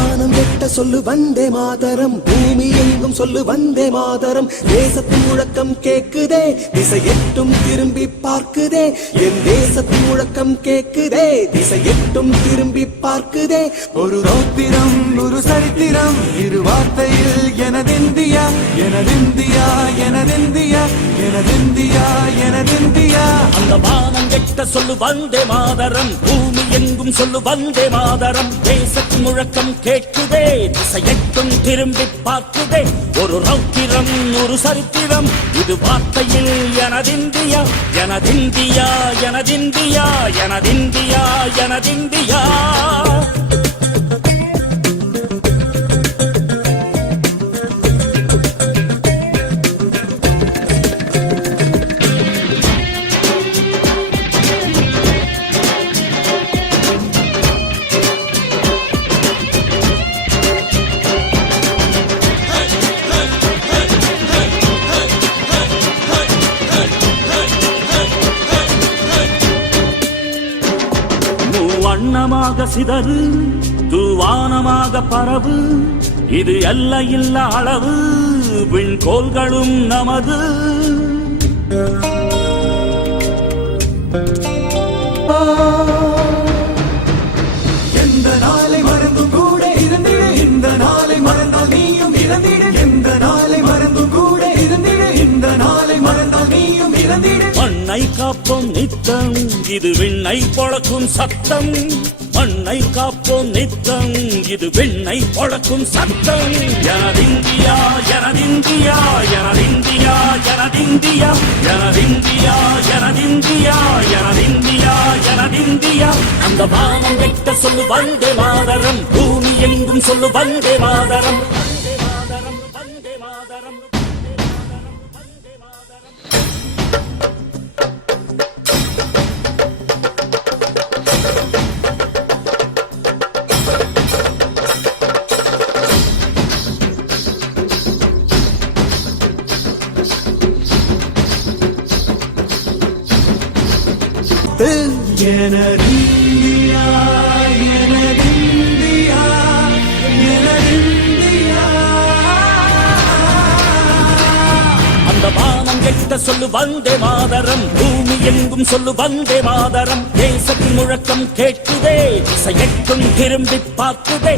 வானம் வெட்ட சொல்லு வந்தே மாதரம், பூமி எங்கும் சொல்லு வந்தே மாதரம். தேசத்தின் முழக்கம் கேக்குதே, திசை எட்டும் திரும்பி பார்க்குதே. என் தேசத்தின் முழக்கம் கேக்குதே, திசை எட்டும் திரும்பி பார்க்குதே. ஒரு ரௌத்திரம் ஒரு சரித்திரம், இரு வார்த்தையில் எனதிந்தியா எனதிந்தியா எனதிந்தியா எனதிந்தியா எனதிந்தியா. அந்த வானம் வெட்ட சொல்லு வந்தே மாதரம், பூமி எங்கும் சொல்லு வந்தே மாதரம். தேசத்தின் முழக்கம் கேட்குதே, திசையெட்டும் திரும்பி பார்க்குதே. ஒரு ரௌத்திரம் ஒரு சரித்திரம், இது வார்த்தையில் எனதிந்தியா எனதிந்தியா எனதிந்தியா எனதிந்தியா எனதிந்தியா. வண்ணமாக சிதறு தூவானமாக பரவு, இது எல்லையில்ல அளவு, விண்கோள்களும் நமது. எந்த நாளை மறந்தும் கூட இருந்திடு, இந்த நாளை மறந்தால் நீயும் இறந்திடு. எந்த நாளை மறந்தும் கூட இருந்திடு, இந்த நாளை மறந்தால் நீயும் இறந்திடு. மண்ணை காப்போம் நித்தம், இது விண்ணை பொழக்கும் சத்தம். மண்ணை காப்போம் நித்தம், இது விண்ணை பொழக்கும் சத்தம். எனதிந்தியா எனதிந்தியா எனதிந்தியா எனதிந்தியா எனதிந்தியா எனதிந்தியா எனதிந்தியா எனதிந்தியா. அந்த வானம் வெட்ட சொல்லு வந்தே மாதரம், பூமி எங்கும் சொல்லு வந்தே மாதரம். வந்தே மாதரம் வந்தே மாதரம். எனதிந்தியா எனதிந்தியா எனதிந்தியா. அந்த வானம் வெட்ட சொல்லு வந்தே மாதரம், பூமி எங்கும் சொல்லு வந்தே மாதரம். தேசத்தின் முழக்கம் கேட்குதே, திசையெட்டும் திரும்பி பார்க்குதே.